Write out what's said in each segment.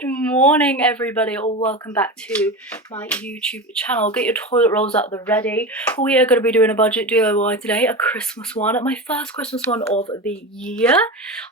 Good morning, everybody, or welcome back to my YouTube channel. Get your toilet rolls out the ready. We are going to be doing a budget DIY today, a Christmas one, my first Christmas one of the year.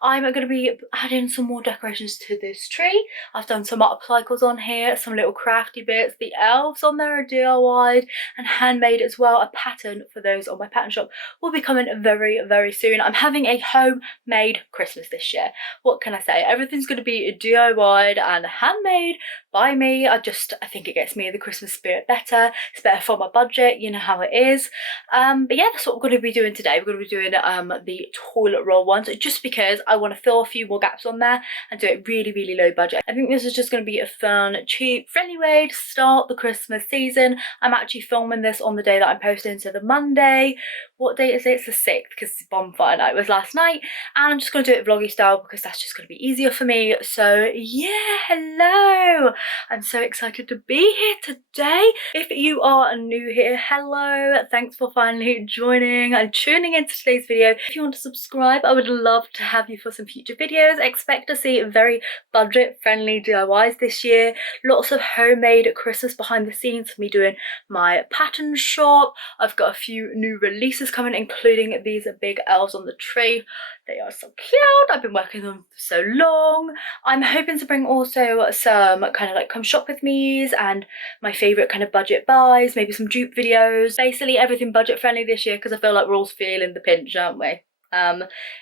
I'm going to be adding some more decorations to this tree. I've done some upcycles on here, some little crafty bits. The elves on there are DIY'd and handmade as well. A pattern for those on my pattern shop will be coming very, very soon. I'm having a homemade Christmas this year. What can I say? Everything's going to be DIY'd and handmade by me. I think it gets me the Christmas spirit better. It's better for my budget, you know how it is. But yeah, that's what we're going to be doing today. We're going to be doing the toilet roll ones, just because I want to fill a few more gaps on there and do it really, really low budget. I think this is just going to be a fun, cheap, friendly way to start the Christmas season. I'm actually filming this on the day that I'm posting, so the Monday. What date is it? It's the 6th, because bonfire night was last night, and I'm just going to do it vloggy style because that's just going to be easier for me. So yeah, hello, I'm so excited to be here today. If you are new here, hello, thanks for finally joining and tuning into today's video. If you want to subscribe, I would love to have you for some future videos. Expect to see very budget friendly DIYs this year. Lots of homemade Christmas behind the scenes for me doing my pattern shop. I've got a few new releases coming, including these big elves on the tree. They are so cute. I've been working on them for so long. I'm hoping to bring also some kind of like come shop with me's and my favourite kind of budget buys, maybe some dupe videos. Basically everything budget friendly this year, because I feel like we're all feeling the pinch, aren't we?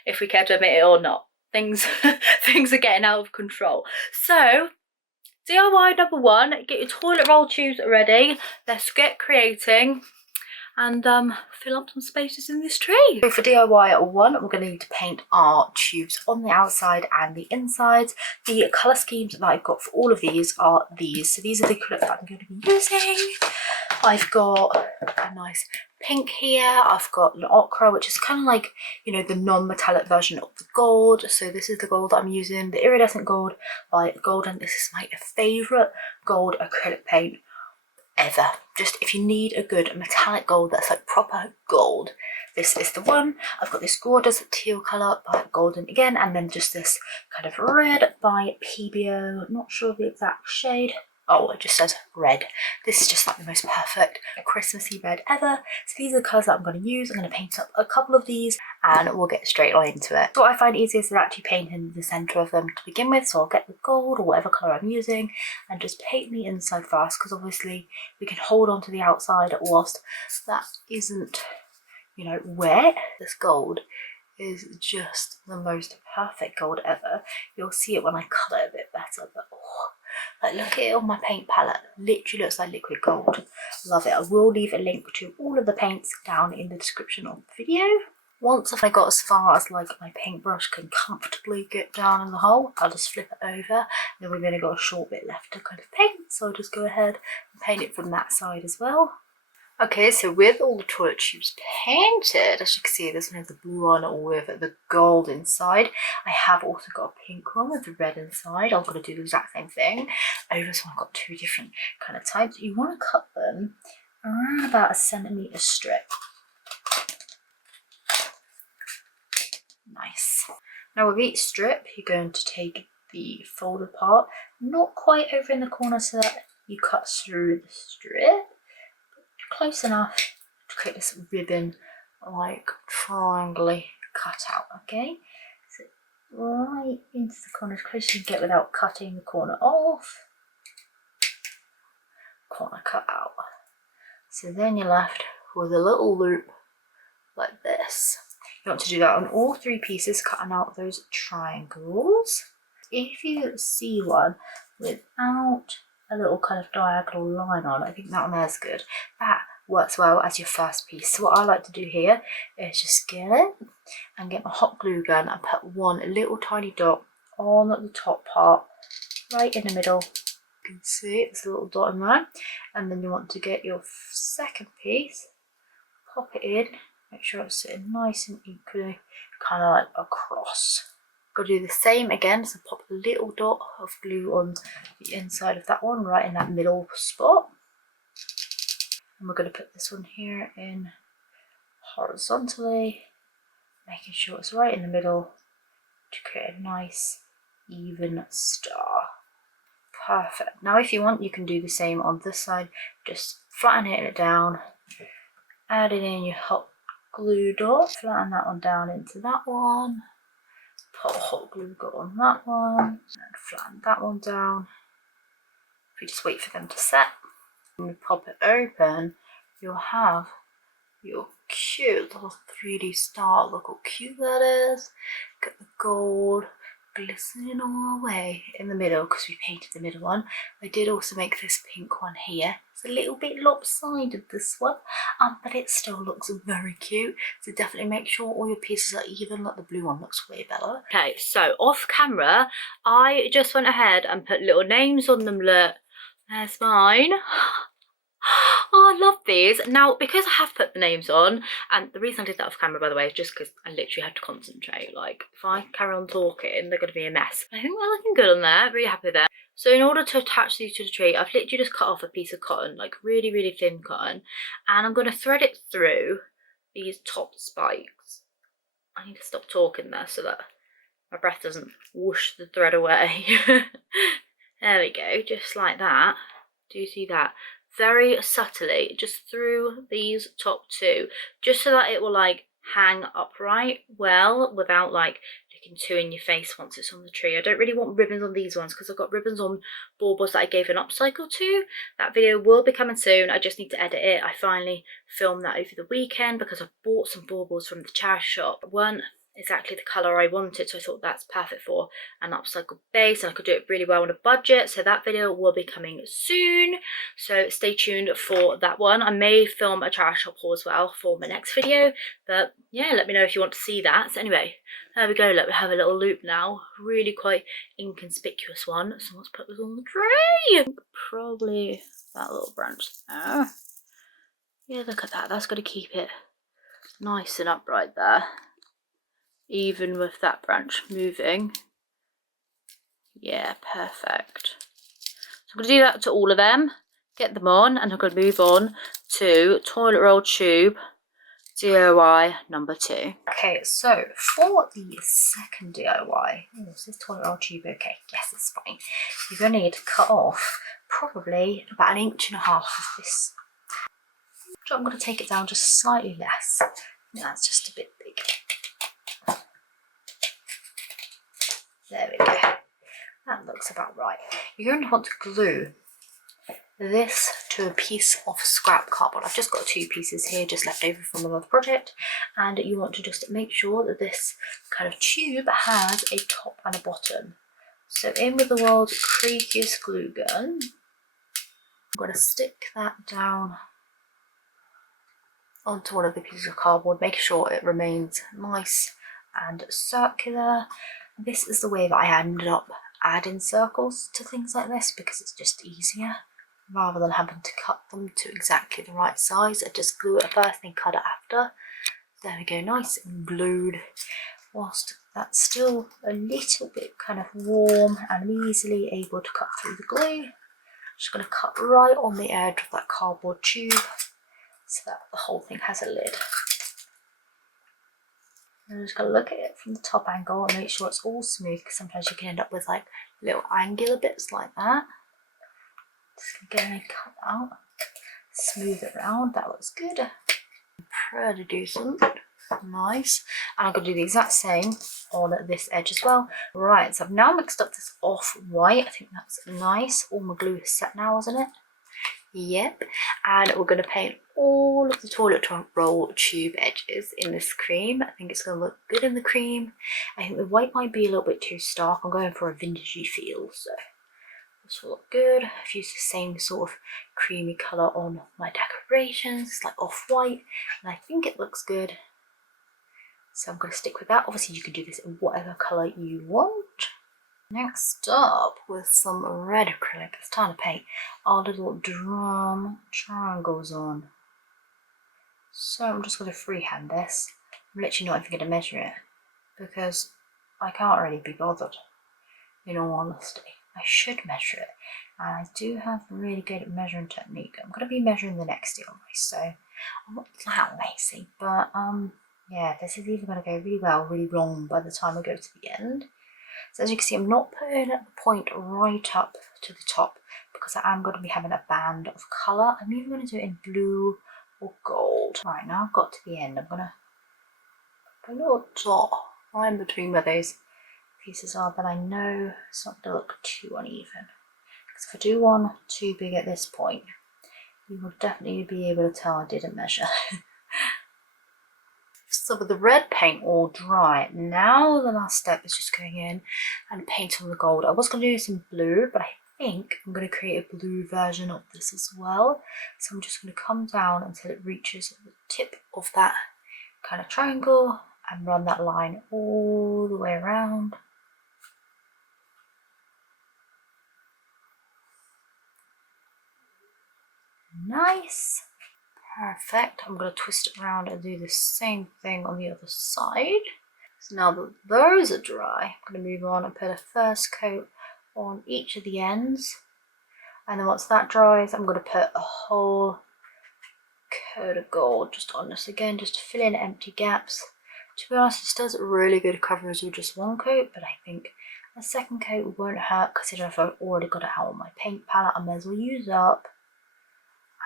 If we care to admit it or not. Things are getting out of control. So DIY number one, get your toilet roll tubes ready. Let's get creating and fill up some spaces in this tree. So for DIY one, we're going to need to paint our tubes on the outside and the insides. The colour schemes that I've got for all of these are these. So these are the acrylics that I'm going to be using. I've got a nice pink here. I've got an ochre, which is kind of like, you know, the non-metallic version of the gold. So this is the gold that I'm using, the iridescent gold by Golden. This is my favourite gold acrylic paint ever. Just if you need a good metallic gold that's like proper gold, this is the one. I've got this gorgeous teal colour by Golden again, and then just this kind of red by Pebeo. Not sure of the exact shade. Oh, it just says red. This is just like the most perfect Christmassy red ever. So these are the colours that I'm going to use. I'm going to paint up a couple of these and we'll get straight on into it. So what I find easiest is actually painting the centre of them to begin with. So I'll get the gold or whatever colour I'm using and just paint the inside first, because obviously we can hold on to the outside whilst that isn't, you know, wet. This gold is just the most perfect gold ever. You'll see it when I cut it a bit better, but oh, like look at it on my paint palette. Literally looks like liquid gold. Love it. I will leave a link to all of the paints down in the description of the video. Once I got as far as like my paintbrush can comfortably get down in the hole, I'll just flip it over. Then we've only got a short bit left to kind of paint, so I'll just go ahead and paint it from that side as well. Okay, so with all the toilet tubes painted, as you can see, this one has a blue one with the gold inside. I have also got a pink one with the red inside. I'm going to do the exact same thing. Over this one I've got two different kind of types. You want to cut them around about a centimetre strip. Nice. Now with each strip, you're going to take the folded part, not quite over in the corner so that you cut through the strip. Close enough to create this ribbon like triangly cut out. Okay, so right into the corner as close as you can get without cutting the corner off. Corner cut out. So then you're left with a little loop like this. You want to do that on all three pieces, cutting out those triangles. If you see one without a little kind of diagonal line on, I think that one there's good. That works well as your first piece. So what I like to do here is just get it and get my hot glue gun and put one little tiny dot on the top part, right in the middle. You can see there's a little dot in there. And then you want to get your second piece, pop it in, make sure it's sitting nice and equally, kind of like across. Got to do the same again, so pop a little dot of glue on the inside of that one, right in that middle spot. And we're going to put this one here in horizontally, making sure it's right in the middle to create a nice even star. Perfect. Now if you want, you can do the same on this side. Just flatten it down, add it in your hot glue dot, flatten that one down into that one, put a hot glue dot on that one, and flatten that one down. If you just wait for them to set, when you pop it open, you'll have your cute little 3D star. Look how cute that is. Got the gold glistening all the way in the middle because we painted the middle one. I did also make this pink one here. It's a little bit lopsided, this one, but it still looks very cute. So definitely make sure all your pieces are even, like the blue one looks way better. Okay, so off camera, I just went ahead and put little names on them. Look, there's mine. Oh, I love these. Now, because I have put the names on, and the reason I did that off camera, by the way, is just because I literally had to concentrate. Like, if I carry on talking, they're going to be a mess. I think they're looking good on there. Really happy with that. So in order to attach these to the tree, I've literally just cut off a piece of cotton, like really, really thin cotton, and I'm going to thread it through these top spikes. I need to stop talking there so that my breath doesn't whoosh the thread away. There we go, just like that. Do you see that? Very subtly, just through these top two, just so that it will like hang upright well without like looking too in your face once it's on the tree. I don't really want ribbons on these ones because I've got ribbons on baubles that I gave an upcycle to. That video will be coming soon. I just need to edit it. I finally filmed that over the weekend because I bought some baubles from the charity shop. Weren't exactly the colour I wanted, so I thought that's perfect for an upcycle base and I could do it really well on a budget. So that video will be coming soon, so stay tuned for that one. I may film a charity shop haul as well for my next video, but yeah, let me know if you want to see that. So anyway, there we go. Look, we have a little loop now, really quite inconspicuous one. So let's put this on the tray. Probably that little branch there. Yeah, look at that. That's going to keep it nice and upright there, even with that branch moving. Yeah, perfect. So I'm going to do that to all of them, get them on, and I'm going to move on to toilet roll tube DIY number 2. Okay, so for the second DIY, is this toilet roll tube okay? Yes, it's fine. You're going to need to cut off probably about 1.5 inches of this. So I'm going to take it down just slightly less. That's just a bit big. There we go. That looks about right. You're going to want to glue this to a piece of scrap cardboard. I've just got 2 pieces here just left over from another project, and you want to just make sure that this kind of tube has a top and a bottom. So in with the world's creakiest glue gun, I'm going to stick that down onto one of the pieces of cardboard, make sure it remains nice and circular. This is the way that I ended up adding circles to things like this because it's just easier rather than having to cut them to exactly the right size. I just glue it first and cut it after. There we go, nice and glued. Whilst that's still a little bit kind of warm and I'm easily able to cut through the glue, I'm just going to cut right on the edge of that cardboard tube so that the whole thing has a lid. I'm just going to look at it from the top angle and make sure it's all smooth, because sometimes you can end up with like little angular bits like that. Just going to go and cut that out, smooth it around. That looks good. Pretty decent. Nice. And I'm going to do the exact same on this edge as well. Right, so I've now mixed up this off-white. I think that's nice. All my glue is set now, isn't it? Yep. And we're going to paint all of the toilet roll tube edges in this cream. I think it's going to look good in the cream. I think the white might be a little bit too stark. I'm going for a vintagey feel, so this will look good. I've used the same sort of creamy colour on my decorations. It's like off-white, and I think it looks good. So I'm going to stick with that. Obviously you can do this in whatever colour you want. Next up, with some red acrylic, it's time to paint our little drum triangles on. So I'm just going to freehand this. I'm literally not even going to measure it because I can't really be bothered, in all honesty. I should measure it, and I do have a really good measuring technique. I'm going to be measuring the next DIY, so I'm not that lazy, but yeah, this is either going to go really well or really wrong by the time I go to the end. So as you can see, I'm not putting the point right up to the top because I am going to be having a band of colour. I'm either going to do it in blue or gold. Right, now I've got to the end. I'm going to put a little dot right in between where those pieces are, but I know it's not going to look too uneven. Because if I do one too big at this point, you will definitely be able to tell I didn't measure. So with the red paint all dry, now the last step is just going in and painting on the gold. I was going to do this in blue, but I think I'm going to create a blue version of this as well. So I'm just going to come down until it reaches the tip of that kind of triangle and run that line all the way around. Nice. Perfect. I'm going to twist it around and do the same thing on the other side. So now that those are dry, I'm going to move on and put a first coat on each of the ends. And then once that dries, I'm going to put a whole coat of gold just on this again, just to fill in empty gaps. To be honest, this does really good coverage with just one coat, but I think a second coat won't hurt considering if I've already got it out on my paint palette. I may as well use it up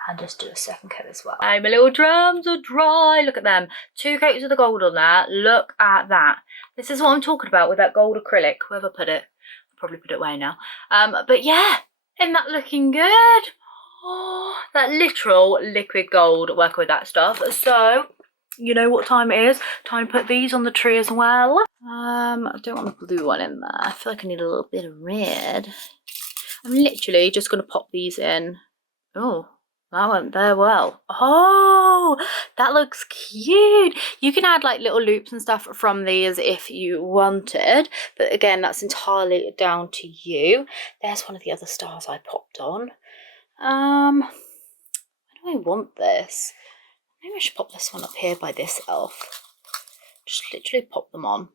and just do a second coat as well. My little drums are dry. Look at them. 2 coats of the gold on there. Look at that. This is what I'm talking about with that gold acrylic. Whoever put it, I'll probably put it away now. But yeah, isn't that looking good? Oh, that literal liquid gold working with that stuff. So you know what time it is. Time to put these on the tree as well. I don't want the blue one in there. I feel like I need a little bit of red. I'm literally just going to pop these in. Oh, that went there well. Oh, that looks cute. You can add like little loops and stuff from these if you wanted, but again, that's entirely down to you. There's one of the other stars I popped on. Where do I want this? Maybe I should pop this one up here by this elf. Just literally pop them on.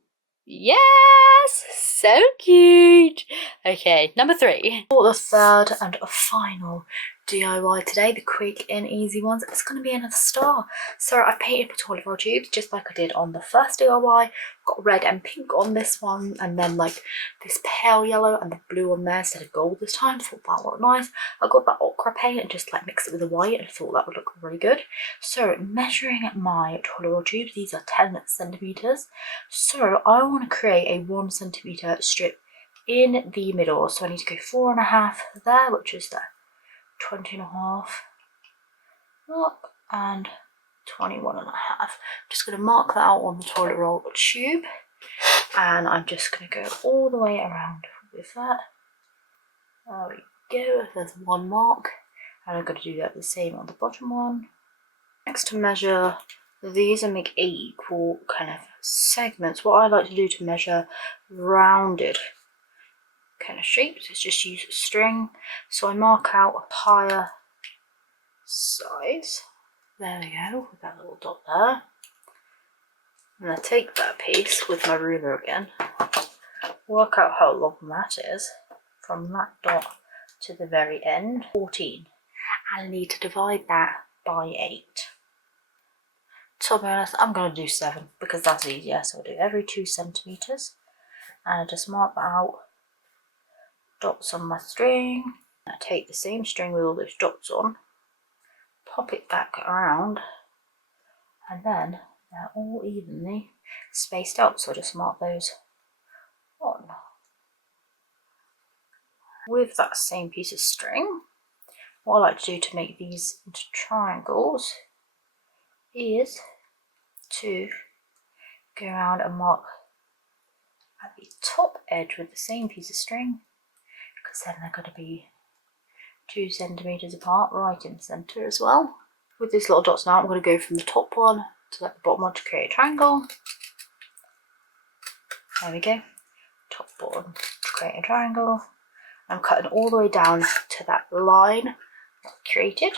Yes, so cute. Okay, number 3. For the third and final DIY today, the quick and easy ones, it's going to be another star. So I've painted with toilet roll tubes just like I did on the first DIY. Got red and pink on this one, and then like this pale yellow and the blue on there instead of gold this time. Thought that looked nice. I got that ochre paint and just like mixed it with the white, and I thought that would look really good. So measuring my toilet roll tubes, these are 10 centimeters. So I want to create a 1 centimeter strip in the middle. So I need to go 4.5 there, which is the 20.5 mark, and 21.5. Just going to mark that out on the toilet roll tube, and I'm just going to go all the way around with that. There we go. There's 1 mark, and I'm going to do that the same on the bottom one. Next, to measure these and make equal kind of segments, what I like to do to measure rounded kind of shapes is just use string. So I mark out higher sides. There we go, with that little dot there. And I take that piece with my ruler again, work out how long that is from that dot to the very end. 14. And I need to divide that by 8. To be honest, I'm going to do 7 because that's easier. So I'll do every 2 centimeters, and I just mark that out. Dots on my string. I take the same string with all those dots on, pop it back around, and then they're all evenly spaced out, so I just mark those on. With that same piece of string, what I like to do to make these into triangles is to go around and mark at the top edge with the same piece of string, because then they're going to be 2 centimeters apart, right in the center as well. With these little dots now, I'm going to go from the top one to the bottom one to create a triangle. There we go. Top, bottom to create a triangle. I'm cutting all the way down to that line that I created.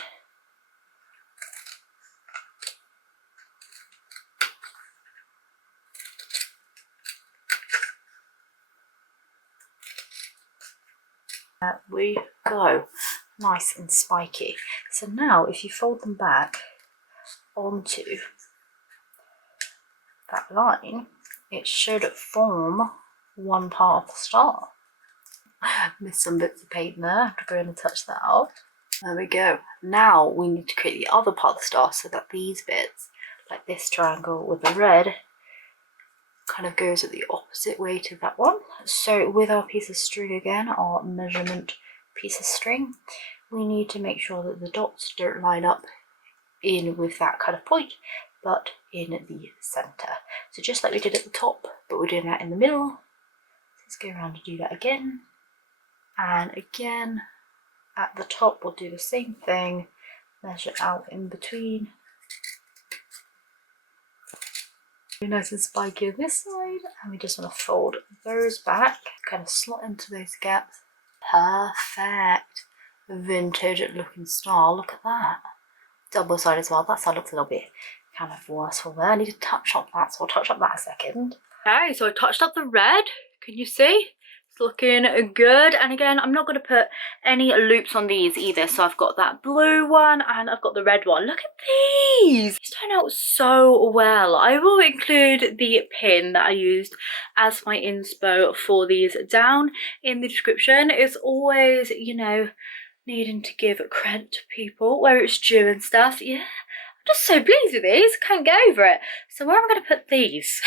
There we go. Nice and spiky. So now if you fold them back onto that line, it should form one part of the star. Missed some bits of paint there. I have to go in and touch that off. There we go. Now we need to create the other part of the star so that these bits, like this triangle with the red, kind of goes at the opposite way to that one. So with our piece of string again, our measurement piece of string, we need to make sure that the dots don't line up in with that kind of point, but in the center. So just like we did at the top, but we're doing that in the middle. Let's go around and do that again. And again, at the top, we'll do the same thing, measure out in between. Nice and spiky on this side, and we just want to fold those back, kind of slot into those gaps. Perfect. Vintage looking star, look at that. Double side as well, that side looks a little bit kind of worse for there. I need to touch up that, so I'll touch up that a second. Okay, so I touched up the red, can you see? It's looking good. And again, I'm not going to put any loops on these either. So I've got that blue one and I've got the red one. Look at these. These turn out so well. I will include the pin that I used as my inspo for these down in the description. It's always, you know, needing to give credit to people where it's due and stuff. Yeah. Just so pleased with these, can't get over it. So where am I going to put these?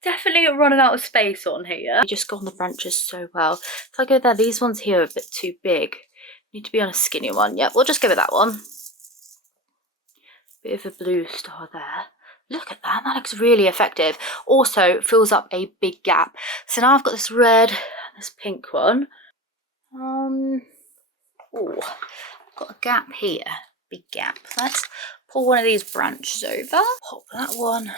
Definitely running out of space on here. You just go on the branches so well. If I go there, these ones here are a bit too big. Need to be on a skinny one. Yep, we'll just give it that one. Bit of a blue star there. Look at that, that looks really effective. Also fills up a big gap. So now I've got this red and this pink one. Oh, I've got a gap here. Big gap. Let's pull one of these branches over. Pop that one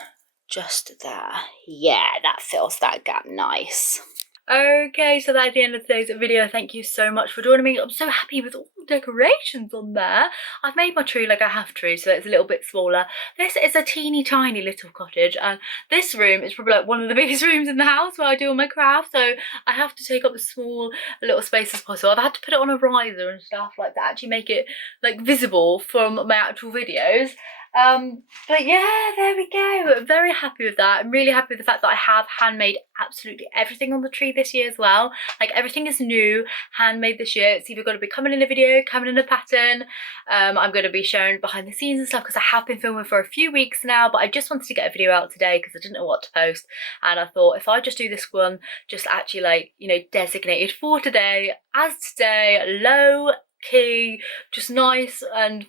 just there. Yeah, that fills that gap nice. Okay, so that's the end of today's video. Thank you so much for joining me. I'm so happy with all the decorations on there. I've made my tree like a half tree, so it's a little bit smaller. This is a teeny tiny little cottage, and this room is probably like one of the biggest rooms in the house where I do all my craft, so I have to take up as small little space as possible. I've had to put it on a riser and stuff like that, actually make it like visible from my actual videos. But yeah, there we go. I'm very happy with that. I'm really happy with the fact that I have handmade absolutely everything on the tree this year as well. Like everything is new, handmade this year. It's either going to be coming in a video, coming in a pattern. I'm going to be showing behind the scenes and stuff because I have been filming for a few weeks now, but I just wanted to get a video out today because I didn't know what to post. And I thought if I just do this one, just actually like, you know, designated for today, as today, low key, just nice and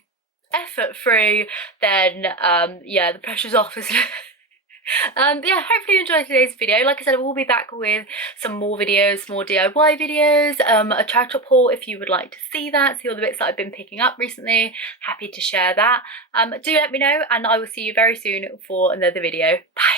effort free, then yeah, the pressure's off, isn't it? Yeah, hopefully you enjoyed today's video. Like I said, I will be back with some more videos, more DIY videos, a tag top haul if you would like to see that, see all the bits that I've been picking up recently. Happy to share that. Do let me know, and I will see you very soon for another video. Bye.